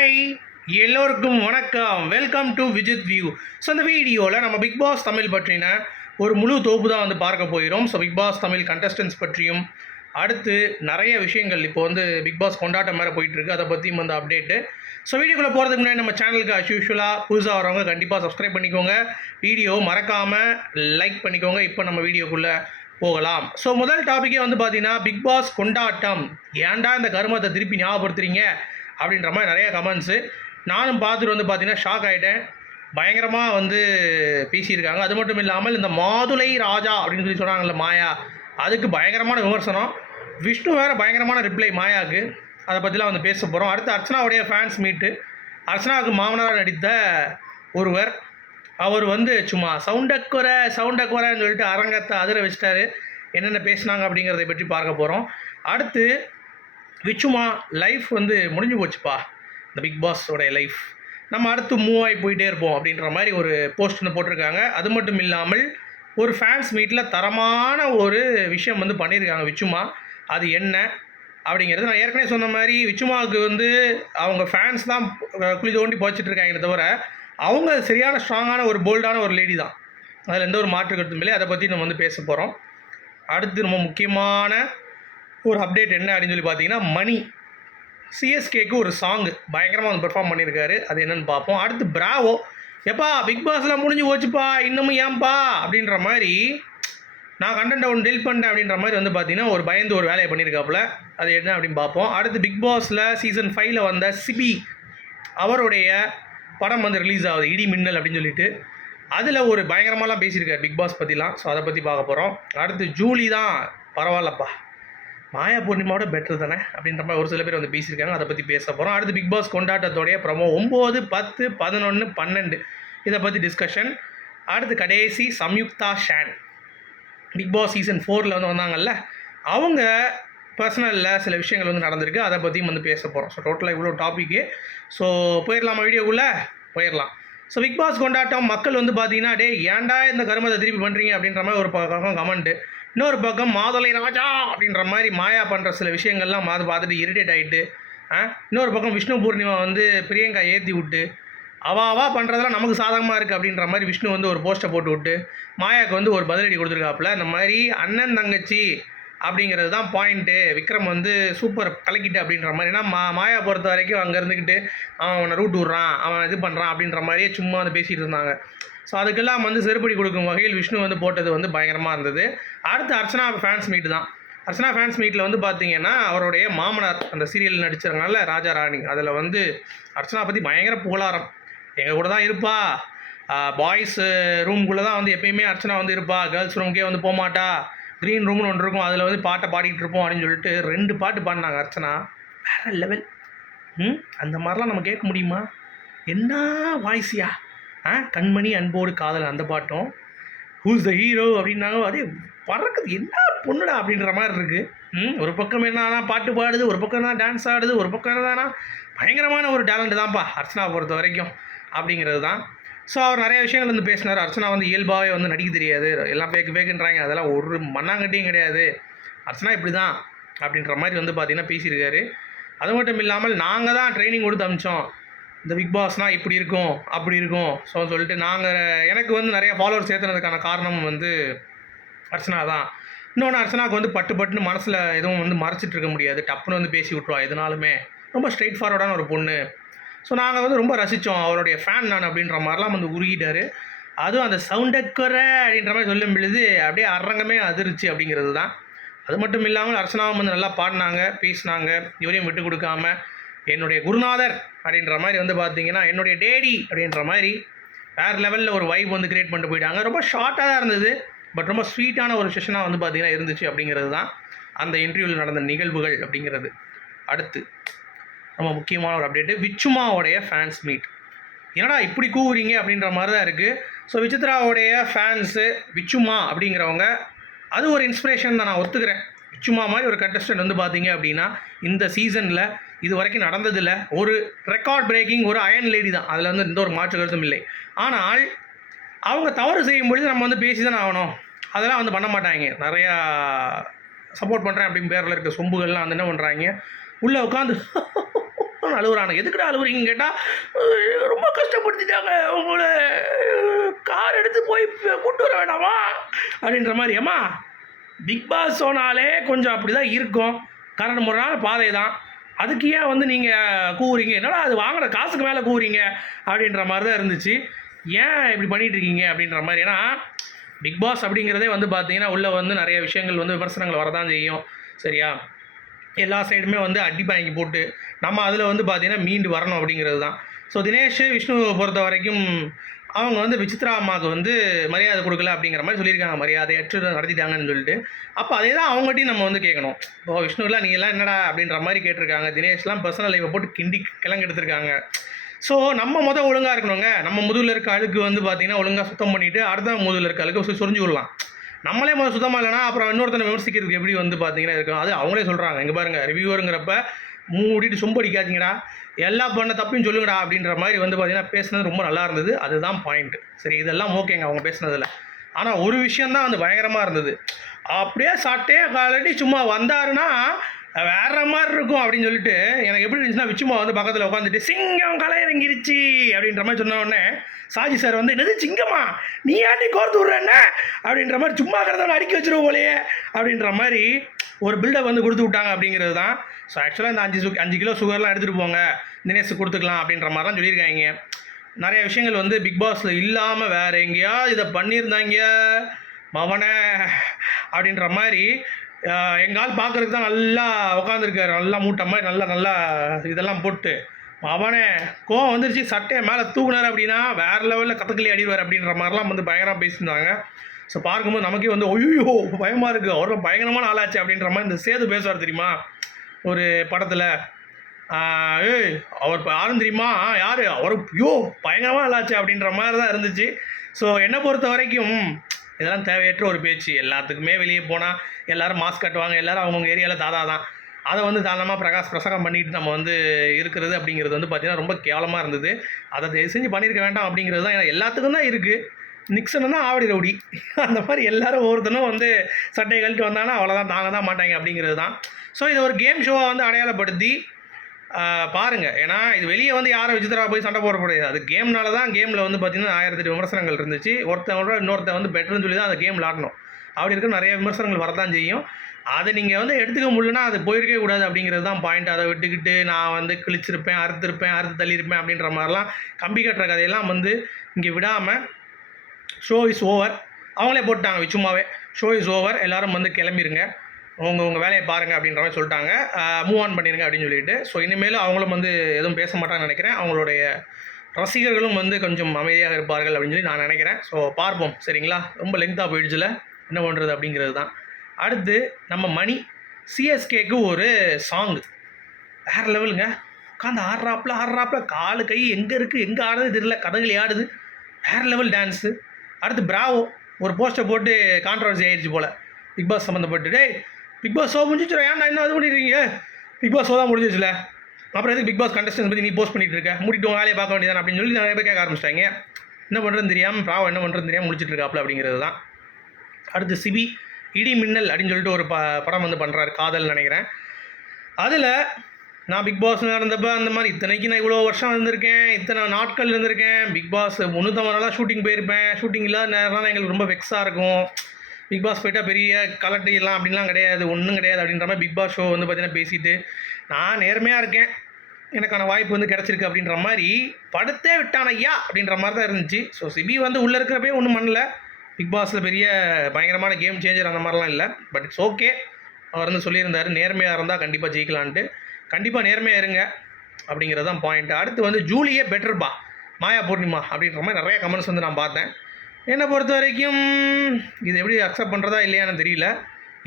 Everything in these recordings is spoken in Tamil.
ஹாய் எல்லோருக்கும் வணக்கம். Welcome to Vijith view so இந்த வீடியோவில் நம்ம பிக் பாஸ் தமிழ் பற்றின ஒரு முழு தொகுப்பு தான் வந்து பார்க்க போயிடும் so big boss Tamil contestants பற்றியும் அடுத்து நிறைய விஷயங்கள் இப்போ வந்து பிக் பாஸ் கொண்டாட்டம் மேலே போயிட்டுருக்கு. அதை பற்றியும் வந்து அப்டேட்டு ஸோ வீடியோக்குள்ளே போகிறதுக்கு முன்னாடி நம்ம சேனலுக்கு அஸ் யூஷுவலாக புதுசாக வரவங்க கண்டிப்பாக சப்ஸ்கிரைப் பண்ணிக்கோங்க. வீடியோ மறக்காமல் லைக் பண்ணிக்கோங்க. இப்போ நம்ம வீடியோக்குள்ளே போகலாம். ஸோ முதல் டாப்பிக்கே வந்து பார்த்தீங்கன்னா பிக் பாஸ் கொண்டாட்டம். ஏன்டா இந்த கருமத்தை திருப்பி ஞாபகப்படுத்துறீங்க? அப்படின்ற மாதிரி நிறைய கமெண்ட்ஸு நானும் பார்த்துட்டு வந்து பார்த்தீங்கன்னா ஷாக் ஆகிட்டேன் பயங்கரமாக வந்து பேசியிருக்காங்க. அது மட்டும் இல்லாமல் இந்த மாதுளை ராஜா அப்படின்னு சொல்லி சொன்னாங்கல்ல மாயா அதுக்கு பயங்கரமான விமர்சனம். விஷ்ணு வேறு பயங்கரமான ரிப்ளை மாயாவுக்கு. அதை பற்றிலாம் வந்து பேச போகிறோம் அடுத்து அர்ச்சனாவுடைய ஃபேன்ஸ் மீட்டு அர்ச்சனாவுக்கு மாமனாராக நடித்த ஒருவர். அவர் வந்து சும்மா சவுண்டை குறை சவுண்டை குறைன்னு சொல்லிட்டு அரங்கத்தை அதிர வச்சிட்டாரு. என்னென்ன பேசினாங்க அப்படிங்கிறத பற்றி பார்க்க போகிறோம் அடுத்து விச்சுமா லைஃப் வந்து முடிஞ்சு போச்சுப்பா. இந்த பிக் பாஸோடைய லைஃப் நம்ம அடுத்து மூவ் ஆகி போயிட்டே இருப்போம் அப்படின்ற மாதிரி ஒரு போஸ்ட் ஒன்று போட்டிருக்காங்க. அது மட்டும் இல்லாமல் ஒரு ஃபேன்ஸ் மீட்டில் தரமான ஒரு விஷயம் வந்து பண்ணியிருக்காங்க விச்சுமா. அது என்ன அப்படிங்கிறது நான் ஏற்கனவே சொன்ன மாதிரி விச்சுமாவுக்கு வந்து அவங்க ஃபேன்ஸ் தான் குழி தோண்டி போச்சிட்டு இருக்காங்க தவிர அவங்க சரியான ஸ்ட்ராங்கான ஒரு போல்டான ஒரு லேடி தான். அதில் எந்த ஒரு மாற்று கருத்தும் இல்லை. அதை பற்றி நம்ம வந்து பேச போகிறோம் அடுத்து ரொம்ப முக்கியமான ஒரு அப்டேட் என்ன அப்படின்னு சொல்லி பார்த்தீங்கன்னா மணி. சிஎஸ்கேக்கு ஒரு சாங் பயங்கரமாக வந்து பெர்ஃபார்ம் பண்ணியிருக்காரு. அது என்னென்னு பார்ப்போம். அடுத்து பிராவோ எப்பா பிக் பாஸில் முடிஞ்சு போச்சுப்பா இன்னமும் ஏன்பா? அப்படின்ற மாதிரி நான் கண்டென்ட் ஒன்று டெல் பண்ணிட்டேன் அப்படின்ற மாதிரி வந்து பார்த்தீங்கன்னா ஒரு பயந்து ஒரு வேலையை பண்ணியிருக்காப்புல. அது என்ன அப்படின்னு பார்ப்போம். அடுத்து பிக் பாஸில் சீசன் ஃபைவ்ல வந்த சிபி அவருடைய படம் வந்து ரிலீஸ் ஆகுது. இடி மின்னல் அப்படின்னு சொல்லிட்டு. அதில் ஒரு பயங்கரமாலாம் பேசியிருக்காரு பிக் பாஸ் பற்றிலாம் ஸோ அதை பற்றி பார்க்க போகிறோம் அடுத்து ஜூலி தான். பரவாயில்லப்பா. மாயா பூர்ணிமாவோட பெட்டர் தானே? அப்படின்ற மாதிரி ஒரு சில பேர் வந்து பேசியிருக்காங்க. அதை பற்றி பேச போகிறோம் அடுத்து பிக் பாஸ் கொண்டாட்டத்தோடைய ப்ரமோ ஒம்பது பத்து பதினொன்று பன்னெண்டு. இதை பற்றி டிஸ்கஷன் அடுத்து கடைசி Samyuktha Shan. Big boss season ஃபோரில் வந்து வந்தாங்கல்ல அவங்க பர்சனலில் சில விஷயங்கள் வந்து நடந்திருக்கு. அதை பற்றியும் வந்து பேச போகிறோம் ஸோ டோட்டலாக இவ்வளோ டாப்பிக்கு ஸோ போயிடலாமா வீடியோக்குள்ளே? போயிடலாம். ஸோ பிக் பாஸ் கொண்டாட்டம் மக்கள் வந்து பார்த்தீங்கன்னா டே ஏன்டா இந்த கருமத்தை திருப்பி பண்ணுறீங்க அப்படின்ற மாதிரி ஒரு பக்கம் கமெண்ட்டு இன்னொரு பக்கம் மாதுளை ராஜா அப்படின்ற மாதிரி மாயா பண்ணுற சில விஷயங்கள்லாம் மாது பார்த்துட்டு இரிட்டேட் ஆகிட்டு இன்னொரு பக்கம் விஷ்ணு பூர்ணிமா வந்து பிரியங்கா ஏற்றி விட்டு அவா அவா பண்ணுறதெல்லாம் நமக்கு சாதகமாக இருக்குது அப்படின்ற மாதிரி விஷ்ணு வந்து ஒரு போஸ்ட்டை போட்டு விட்டு மாயாவுக்கு வந்து ஒரு பதிலடி கொடுத்துருக்காப்புல இந்த மாதிரி அண்ணன் தங்கச்சி அப்படிங்கிறது தான் பாயிண்ட்டு விக்ரம் வந்து சூப்பர் கலக்கிட்டு அப்படின்ற மாதிரி ஏன்னா மா மாயா பொறுத்த வரைக்கும் அங்கே இருந்துக்கிட்டு அவன் அவனை ரூட் விட்றான் அவன் இது பண்ணுறான் அப்படின்ற மாதிரியே சும்மா வந்து பேசிகிட்டு இருந்தாங்க. ஸோ அதுக்கெல்லாம் வந்து செருப்படி கொடுக்கும் வகையில் விஷ்ணு வந்து போட்டது வந்து பயங்கரமாக இருந்தது. அடுத்து அர்ச்சனா ஃபேன்ஸ் மீட் தான். அர்ச்சனா ஃபேன்ஸ் மீட்டில் வந்து பார்த்தீங்கன்னா அவருடைய மாமனார் அந்த சீரியல் நடிச்சிருங்கனால ராஜா ராணி. அதில் வந்து அர்ச்சனா பற்றி பயங்கர புகழாரம். எங்கள் கூட தான் இருப்பா. பாய்ஸ் ரூம்குள்ளே தான் வந்து எப்பயுமே அர்ச்சனா வந்து இருப்பா. கேர்ள்ஸ் ரூமுக்கே வந்து போகமாட்டா க்ரீன் ரூம்னு ஒன்று இருக்கும். அதில் வந்து பாட்டை பாடிக்கிட்டு இருப்போம் அப்படின்னு சொல்லிட்டு ரெண்டு பாட்டு பாடினாங்க அர்ச்சனா. வேறு லெவல் ம்? அந்த மாதிரிலாம் நம்ம கேட்க முடியுமா? என்ன வாய்ஸியா ஆ கண்மணி அன்போடு காதல் அந்த பாட்டும். ஹூஸ் த ஹீரோ அப்படின்னாங்க அதே பறக்குது. என்ன பொண்ணுடா அப்படின்ற மாதிரி இருக்குது ம் ஒரு பக்கம் என்னன்னா பாட்டு பாடுது ஒரு பக்கம் தான் டான்ஸ் ஆடுது ஒரு பக்கம் என்னன்னா பயங்கரமான ஒரு டேலண்ட் தான்ப்பா அர்ச்சனா பொறுத்த வரைக்கும் அப்படிங்கிறது தான். ஸோ அவர் நிறைய விஷயங்கள் வந்து பேசினார். அர்ச்சனா வந்து இயல்பாகவே வந்து நடிக்க தெரியாது. எல்லாம் பேக்கு பேக்குன்றாங்க அதெல்லாம் ஒரு மண்ணாங்கட்டியும் கிடையாது. அர்ச்சனா இப்படி தான் அப்படின்ற மாதிரி வந்து பார்த்திங்கன்னா பேசியிருக்காரு. அது மட்டும் இல்லாமல் நாங்கள் தான் ட்ரைனிங் கொடுத்து அமிச்சோம். இந்த பிக் பாஸ்னால் இப்படி இருக்கும் அப்படி இருக்கும். ஸோ சொல்லிட்டு நாங்கள் எனக்கு வந்து நிறைய ஃபாலோவர்ஸ் சேர்த்துனதுக்கான காரணம் வந்து அர்ச்சனா தான். இன்னொன்று அர்ச்சனாவுக்கு வந்து பட்டு பட்டுன்னு மனசில் எதுவும் வந்து மறைச்சிட்டு இருக்க முடியாது. டப்புன்னு வந்து பேசி விட்ருவா எதுனாலுமே. ரொம்ப ஸ்ட்ரெயிட் ஃபார்வர்டான ஒரு பொண்ணு. ஸோ நாங்கள் வந்து ரொம்ப ரசித்தோம் அவருடைய ஃபேன் நான் அப்படின்ற மாதிரிலாம் வந்து உருகிட்டார். அதுவும் அந்த சவுண்டக்குறை அப்படின்ற மாதிரி சொல்லும் பொழுது அப்படியே அரங்கமே அதிர்ச்சி அப்படிங்கிறது தான். அது மட்டும் இல்லாமல் அர்ச்சனாவும் வந்து நல்லா பாடினாங்க பேசினாங்க. இவரையும் விட்டு கொடுக்காம என்னுடைய குருநாதர் அப்படின்ற மாதிரி வந்து பார்த்தீங்கன்னா என்னுடைய டேடி அப்படின்ற மாதிரி வேறு லெவலில் ஒரு வைப் வந்து கிரியேட் பண்ணிட்டு போயிட்டாங்க. ரொம்ப ஷார்ட்டாக தான் இருந்தது. பட் ரொம்ப ஸ்வீட்டான ஒரு செஷனாக வந்து பார்த்தீங்கன்னா இருந்துச்சு அப்படிங்கிறது தான் அந்த இன்டர்வியூவில் நடந்த நிகழ்வுகள் அப்படிங்கிறது. அடுத்து ரொம்ப முக்கியமான ஒரு அப்டேட்டு விச்சுமாவோடைய ஃபேன்ஸ் மீட் என்னடா இப்படி கூவுறீங்க அப்படின்ற மாதிரி தான் இருக்குது ஸோ விசித்ராவுடைய ஃபேன்ஸு விச்சுமா அப்படிங்கிறவங்க அது ஒரு இன்ஸ்பிரேஷன் தான் நான் ஒத்துக்கிறேன். விச்சுமா மாதிரி ஒரு கண்டஸ்டன்ட் வந்து பார்த்தீங்க அப்படின்னா இந்த சீசனில் இது வரைக்கும் நடந்ததில்லை. ஒரு ரெக்கார்ட் பிரேக்கிங் ஒரு அயன் லேடி தான். அதில் வந்து எந்த ஒரு மாற்று கருத்தும் இல்லை. ஆனால் அவங்க தவறு செய்யும் பொழுது நம்ம வந்து பேசி தானே ஆகணும். அதெல்லாம் வந்து பண்ண மாட்டாங்க. நிறையா சப்போர்ட் பண்ணுறேன் அப்படின்னு பேரில் இருக்க சொம்புகள்லாம் வந்து என்ன பண்ணுறாங்க உள்ளே உட்காந்து பொண்ணு அழுகுறானுங்க. எதுக்குடா அழுகுறீங்க கேட்டால் ரொம்ப கஷ்டப்படுத்திட்டாங்க. உங்களை கார் எடுத்து போய் கூட்டு வர வேணாமா அப்படின்ற மாதிரி. ஏம்மா பிக் பாஸ் சொன்னாலே கொஞ்சம் அப்படி தான் இருக்கும். கரண்ட் முறையான பாதை தான் அதுக்கு ஏன் வந்து நீங்கள் கூவுறீங்க? என்னடா அது வாங்குற காசுக்கு மேலே கூவுறீங்க? அப்படின்ற மாதிரி தான் இருந்துச்சு. ஏன் இப்படி பண்ணிகிட்ருக்கீங்க இருக்கீங்க? அப்படின்ற மாதிரி. ஏன்னா பிக் பாஸ் அப்படிங்கிறதே வந்து பார்த்தீங்கன்னா உள்ளே வந்து நிறைய விஷயங்கள் வந்து விமர்சனங்கள் வரதான் செய்யும். சரியா? எல்லா சைடுமே வந்து அடி வாங்கி போட்டு நம்ம அதில் வந்து பார்த்தீங்கன்னா மீண்டு வரணும் அப்படிங்கிறது தான் ஸோ தினேஷ் விஷ்ணு பொறுத்த வரைக்கும் அவங்க வந்து விசித்ரா அம்மாவுக்கு வந்து மரியாதை கொடுக்கல அப்படிங்கிற மாதிரி சொல்லியிருக்காங்க. மரியாதை மரியாதையற்று நடத்திட்டாங்கன்னு சொல்லிட்டு. அப்போ அதே தான் அவங்ககிட்டையும் நம்ம வந்து கேட்கணும். இப்போ விஷ்ணுலாம் நீ எல்லாம் என்னடா அப்படின்ற மாதிரி கேட்டிருக்காங்க. தினேஷ்லாம் பர்சனல் லைஃப்பை போட்டு கிண்டி கிளங்க எடுத்திருக்காங்க. ஸோ நம்ம மொதல் ஒழுங்காக இருக்கணுங்க. நம்ம முதுகில் இருக்க அழுக்கு வந்து பார்த்தீங்கன்னா ஒழுங்காக சுத்தம் பண்ணிவிட்டு அடுத்த முதுகில் இருக்க அழுக்கு சொரிஞ்சு விடலாம். நம்மளே முதல் சுத்தமாக இல்லைனா அப்புறம் இன்னொருத்தனை விமர்சிக்கிறதுக்கு எப்படி வந்து பார்த்தீங்கன்னா இருக்கும். அது அவங்களே சொல்கிறாங்க இங்கே பாருங்கள் ரிவ்யூவருங்கிறப்ப மூடிட்டு சொம்படிக்காதீங்கடா. எல்லா பண்ண தப்பையும் சொல்லுங்கடா அப்படின்ற மாதிரி வந்து பார்த்தீங்கன்னா பேசுனது ரொம்ப நல்லா இருந்தது. அதுதான் பாயிண்ட் சரி இதெல்லாம் ஓகேங்க அவங்க பேசுனதில். ஆனால் ஒரு விஷயந்தான் வந்து பயங்கரமாக இருந்தது. அப்படியே சாப்பிட்டே காலட்டி சும்மா வந்தாருன்னா வேற மாதிரி இருக்கும் அப்படின்னு சொல்லிட்டு எனக்கு எப்படி இருந்துச்சுன்னா விச்சுமா வந்து பக்கத்தில் உட்காந்துட்டு சிங்கம் களை இறங்கிருச்சு அப்படின்ற மாதிரி சொன்ன உடனே சாஜி சார் வந்து என்னது சிங்கமா? நீ ஆண்டி கோர்த்து விட்றேன்ன அப்படின்ற மாதிரி சும்மா கிடந்தவனை அடிக்க வச்சிருவோம் போலையே அப்படின்ற மாதிரி ஒரு பில்டப் வந்து கொடுத்து விட்டாங்க அப்படிங்கிறது தான். ஸோ ஆக்சுவலாக இந்த அஞ்சு சு அஞ்சு கிலோ சுகர்லாம் எடுத்துகிட்டு போங்க. தினேஷ் கொடுத்துக்கலாம் அப்படின்ற மாதிரி தான் சொல்லியிருக்காங்க. நிறைய விஷயங்கள் வந்து பிக் பாஸில் இல்லாமல் வேற எங்கேயாவது இதை பண்ணியிருந்தாங்க. மவனை அப்படின்ற மாதிரி எங்கால் பார்க்குறதுக்கு ஆள் தான் நல்லா உட்காந்துருக்காரு நல்லா மூட்டை மாதிரி நல்லா நல்லா இதெல்லாம் போட்டு. அவனே கோவம் வந்துருச்சு. சட்டையை மேலே தூக்குனார் அப்படின்னா வேறு லெவலில் கதகளி அடிவார் அப்படின்ற மாதிரிலாம் வந்து பயங்கரமாக பேசியிருந்தாங்க. ஸோ பார்க்கும்போது நமக்கே வந்து ஒய்யோ பயமாக இருக்குது அவரோட பயங்கரமான ஆளாச்சு அப்படின்ற மாதிரி இந்த சேது பேசுவார் தெரியுமா? ஒரு படத்தில். ஏய் அவர் யாரும் தெரியுமா? யார்? அவர் ஐயோ பயங்கரமாக ஆளாச்சு அப்படின்ற மாதிரி தான் இருந்துச்சு. ஸோ என்னை பொறுத்த வரைக்கும் இதெல்லாம் தேவையற்ற ஒரு பேச்சு. எல்லாத்துக்குமே வெளியே போனால் எல்லோரும் மாஸ்க் கட்டுவாங்க. எல்லோரும் அவங்கவுங்க ஏரியாவில் தாதா தான். அதை வந்து தாராளமாக பிரகாஷ் பிரசங்கம் பண்ணிட்டு நம்ம வந்து இருக்கிறது அப்படிங்கிறது வந்து பார்த்திங்கன்னா ரொம்ப கேவலமாக இருந்தது. அதை தயவு செஞ்சு பண்ணியிருக்க வேண்டாம் அப்படிங்கிறது தான். ஏன்னா எல்லாத்துக்கும் தான் இருக்குது நிக்சன் தான் ஆவடி ரவுடி. அந்த மாதிரி எல்லாரும் ஒவ்வொருத்தனும் வந்து சட்டையை கழட்டி வந்தாங்கன்னா அவ்வளோதான் தாங்க தான் மாட்டாங்க அப்படிங்கிறது தான். ஸோ இதை ஒரு கேம் ஷோவை வந்து அடையாளப்படுத்தி பாருங்கள் ஏன்னா இது வெளியே வந்து யாரும் விசித்திரா போய் சண்டை போட முடியாது. அது கேம்னால தான் கேமில் வந்து பார்த்திங்கன்னா ஆயிரத்தெட்டு விமர்சனங்கள் இருந்துச்சு. ஒருத்தவங்களோட இன்னொருத்தன் வந்து பெட்டர்னு சொல்லி தான் அந்த கேம் விளாடணும் அப்படி இருக்க நிறைய விமர்சனங்கள் வரதான் செய்யும். அதை நீங்கள் வந்து எடுத்துக்க முடியலன்னா அது போயிருக்கவே கூடாது அப்படிங்கிறது தான் பாயிண்ட் அதை விட்டுக்கிட்டு நான் வந்து கிழிச்சிருப்பேன் அறுத்திருப்பேன் அறுத்து தள்ளியிருப்பேன் அப்படின்ற மாதிரிலாம் கம்பி கட்டுற கதையெல்லாம் வந்து இங்கே விடாமல் ஷோ இஸ் ஓவர் அவங்களே போட்டாங்க சும்மாவே. ஷோ இஸ் ஓவர் எல்லோரும் வந்து கிளம்பிருங்க. உங்கள் உங்கள் வேலையை பாருங்கள் அப்படின்ற மாதிரி சொல்லிட்டாங்க. மூவ் ஆன் பண்ணிடுங்க அப்படின்னு சொல்லிட்டு. ஸோ இனிமேலும் அவங்களும் வந்து எதுவும் பேச மாட்டாங்கன்னு நினைக்கிறேன். அவங்களுடைய ரசிகர்களும் வந்து கொஞ்சம் அமைதியாக இருப்பார்கள் அப்படின்னு சொல்லி நான் நினைக்கிறேன். ஸோ பார்ப்போம். சரிங்களா? ரொம்ப லெங்க்தாக போயிடுச்சுல என்ன பண்ணுறது அப்படிங்கிறது தான். அடுத்து நம்ம மணி சிஎஸ்கேக்கு ஒரு சாங் வேறு லெவலுங்க உட்காந்து ஆடுறாப்புல ஆடுறாப்புல காலு கை எங்கே இருக்குது எங்கே ஆடுறது தெரியல. கதகளி ஆடுது. வேறு லெவல் டான்ஸு அடுத்து பிராவோ ஒரு போஸ்டர் போட்டு கான்ட்ரவர்சி ஆயிடுச்சு போல். பிக் பாஸ் சம்மந்தப்பட்டு டேய் பிக் பாஸ் ஷோ முடிஞ்சிச்சுடா ஏன்டா என்ன இது பண்ணிடுறீங்க பிக் பாஸ் ஷோ தான் முடிஞ்சிச்சுல அப்புறம் எதுக்கு பிக் பாஸ் கண்டஸ்டன்ஸ் பற்றி நீ போஸ்ட் பண்ணிட்டு இருக்க? மூடிட்டு உங்கள் வேலையை பார்க்க வேண்டியதான் அப்படின்னு சொல்லி நிறைய பேர் கேட்க ஆரம்பிச்சிட்டாங்க. என்ன பண்ணுறதுன்னு தெரியாமல் பிராவோ என்ன பண்ணுறதுன்னு தெரியாமல் முடிச்சிட்டு இருக்காப்ல அப்படிங்கிறது தான். அடுத்து சிபி இடி மின்னல் அப்படின்னு சொல்லிட்டு ஒரு ப படம் வந்து பண்ணுறாரு காதல் நினைக்கிறேன். அதில் நான் பிக் பாஸ் நடந்தப்ப அந்த மாதிரி இத்தனைக்கு நான் இவ்வளோ வருஷம் இருந்திருக்கேன் இத்தனை நாட்கள் இருந்திருக்கேன். பிக் பாஸ் முந்நூற்றம்பது நாளாக ஷூட்டிங் போயிருப்பேன். ஷூட்டிங் இல்லாத நேரம்லாம் எங்களுக்கு ரொம்ப வெக்ஸாக இருக்கும். பிக் பாஸ் போயிட்டால் பெரிய கலட்டு எல்லாம் அப்படின்லாம் கிடையாது ஒன்றும் கிடையாது அப்படின்ற மாதிரி பிக் பாஸ் ஷோ வந்து பார்த்தீங்கன்னா பேசிட்டு நான் நேர்மையாக இருக்கேன். எனக்கான வாய்ப்பு வந்து கிடச்சிருக்கு அப்படின்ற மாதிரி படுத்தே விட்டான் ஐயா அப்படின்ற மாதிரி தான் இருந்துச்சு. ஸோ சிபி வந்து உள்ளே இருக்கிறப்பே ஒன்றும் பண்ணல. பிக் பாஸில் பெரிய பயங்கரமான கேம் சேஞ்சர் அந்த மாதிரிலாம் இல்லை. பட் இட்ஸ் ஓகே அவர் வந்து சொல்லியிருந்தார் நேர்மையாக இருந்தால் கண்டிப்பாக ஜெயிக்கலான்ட்டு. கண்டிப்பாக நேர்மையாக இருங்க அப்படிங்கிறது தான் பாயிண்ட் அடுத்து வந்து ஜூலியே பெட்டர்பா மாயா பூர்ணிமா அப்படின்ற மாதிரி நிறைய கமெண்ட்ஸ் வந்து நான் பார்த்தேன். என்னை பொறுத்த வரைக்கும் இது எப்படி அக்செப்ட் பண்ணுறதா இல்லையான்னு தெரியல.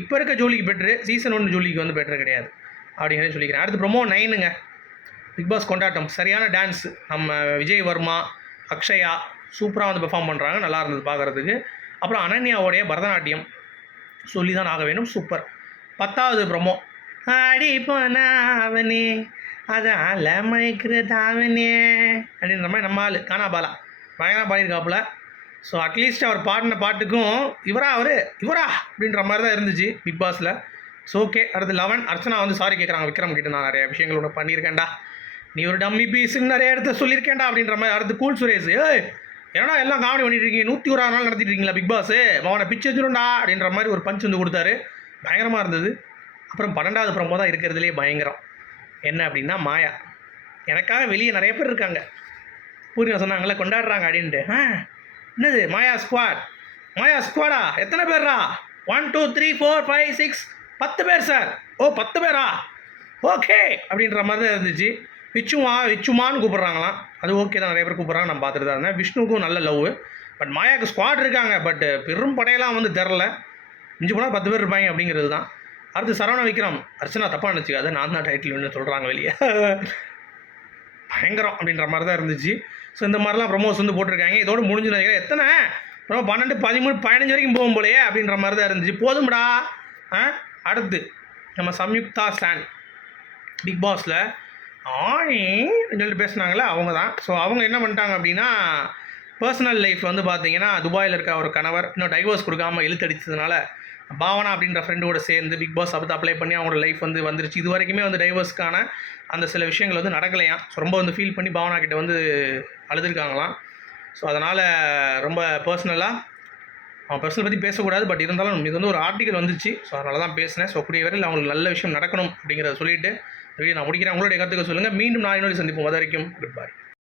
இப்போ இருக்க ஜூலிக்கு பெட்ரு சீசன் ஒன் ஜூலிக்கு வந்து பெட்டர் கிடையாது அப்படிங்கிறத சொல்லிக்கிறேன். அடுத்து ப்ரொமோ நைனுங்க பிக் பாஸ் கொண்டாட்டம். சரியான டான்ஸ் நம்ம விஜய் வர்மா அக்ஷயா சூப்பராக வந்து பெர்ஃபார்ம் பண்ணுறாங்க நல்லா இருந்தது பார்க்குறதுக்கு. அப்புறம் அனன்யாவுடைய பரதநாட்டியம் சொல்லி தான் ஆக வேணும் சூப்பர் பத்தாவது ப்ரொமோ ஆடி போனா அவனே அதால மயக்கிறது அவனே? அப்படின்ற மாதிரி நம்ம ஆள் காணாபாலா பயங்கரம் பாடியிருக்காப்புல. ஸோ அட்லீஸ்ட் அவர் பாடின பாட்டுக்கும் இவரா அவர்? இவரா? அப்படின்ற மாதிரி தான் இருந்துச்சு பிக் பாஸில் ஸோ ஓகே அடுத்து லெவன் அர்ச்சனா வந்து சாரி கேட்குறாங்க விக்ரம் கிட்ட நான் நிறைய விஷயங்கள் ஒன்று பண்ணியிருக்கேன்டா. நீ ஒரு டம்மி பீஸுன்னு நிறைய இடத்த சொல்லியிருக்கேன்டா அப்படின்ற மாதிரி அடுத்து கூல் சுரேஷ். ஏய் ஏன்னா எல்லாம் காமெடி பண்ணிட்டு இருக்கீங்க? நூற்றி ஒரு நாள் நடத்திட்டு இருக்கீங்களா பிக் பாஸ் அவனை பிச்சு வச்சிருண்டா அப்படின்ற மாதிரி ஒரு பஞ்ச் வந்து கொடுத்தாரு. பயங்கரமாக இருந்தது. அப்புறம் பன்னெண்டாவது ப்ரமோ தான் இருக்கிறதுலே பயங்கரம். என்ன அப்படின்னா மாயா. எனக்காக வெளியே நிறைய பேர் இருக்காங்க. பூர்ணிமா சொன்னாங்களே கொண்டாடுறாங்க அப்படின்ட்டு. ஆ என்னது? மாயா ஸ்குவாட் மாயா ஸ்குவாடா எத்தனை பேர்ரா? One two three four five six பத்து பேர் சார் ஓ பத்து பேரா? ஓகே அப்படின்ற மாதிரி தான் இருந்துச்சு. விச்சுமா விச்சுமான்னு கூப்பிட்றாங்களாம். அது ஓகே தான். நிறைய பேர் கூப்பிட்றாங்க. நான் பார்த்துட்டு தான் இருந்தேன். விஷ்ணுக்கும் நல்ல லவ் பட் மாயாவுக்கு ஸ்குவாட் இருக்காங்க. பட் பெரும் படையெல்லாம் வந்து தெரில. மிஞ்சி போனால் பத்து பேர் இருப்பாங்க அப்படிங்கிறது தான். அடுத்து சரவண விக்ரம் அர்ச்சனா தப்பாக நினச்சிக்காத நான் தான் டைட்டில் ஒன்று சொல்கிறாங்க வெளியே. பயங்கரம் அப்படின்ற மாதிரி தான் இருந்துச்சு. ஸோ இந்த மாதிரிலாம் ப்ரொமோஸ் வந்து போட்டிருக்காங்க. இதோட முடிஞ்சு நினைக்கிறேன். எத்தனை? ரொம்ப பன்னெண்டு பதிமூணு பதினஞ்சு வரைக்கும் போகும் போலையே அப்படின்ற மாதிரி தான் இருந்துச்சு. போதும்டா. ஆ? அடுத்து நம்ம சம்யுக்தா ஸ்டான் பிக் பாஸில் ஆயின்னு சொல்லிட்டு பேசுனாங்களே அவங்க தான் ஸோ அவங்க என்ன பண்ணிட்டாங்க அப்படின்னா பர்சனல் லைஃப் வந்து பார்த்தீங்கன்னா துபாயில் இருக்க ஒரு கணவர் இன்னும் டைவர்ஸ் கொடுக்காம இழுத்தடிச்சதுனால பாவனா அப்படின்ற ஃப்ரெண்டோட சேர்ந்து பிக் பாஸ் அப்போ அப்ளை பண்ணி அவங்களோட லைஃப் வந்து வந்துருச்சு. இது வரைக்குமே வந்து டைவர்ஸ்க்கான அந்த சில விஷயங்கள் வந்து நடக்கலையாம் ஸோ ரொம்ப வந்து ஃபீல் பண்ணி பாவனா கிட்ட வந்து அழுதுருக்காங்களாம். ஸோ அதனால் ரொம்ப பர்சனலாக அவன் பர்சனல் பற்றி பேசக்கூடாது பட் இருந்தாலும் இது வந்து ஒரு ஆர்டிக்கல் வந்துச்சு ஸோ அதனால தான் பேசினேன். ஸோ கூடிய வரையில் அவங்களுக்கு நல்ல விஷயம் நடக்கணும் அப்படிங்கிறத சொல்லிட்டு வீடியோ நான் முடிக்கிறேன். உங்களுடைய கருத்துக்கள் சொல்லுங்கள் மீண்டும் நான் இன்னொரு சந்திப்போம். அது வரைக்கும் குட் பாய்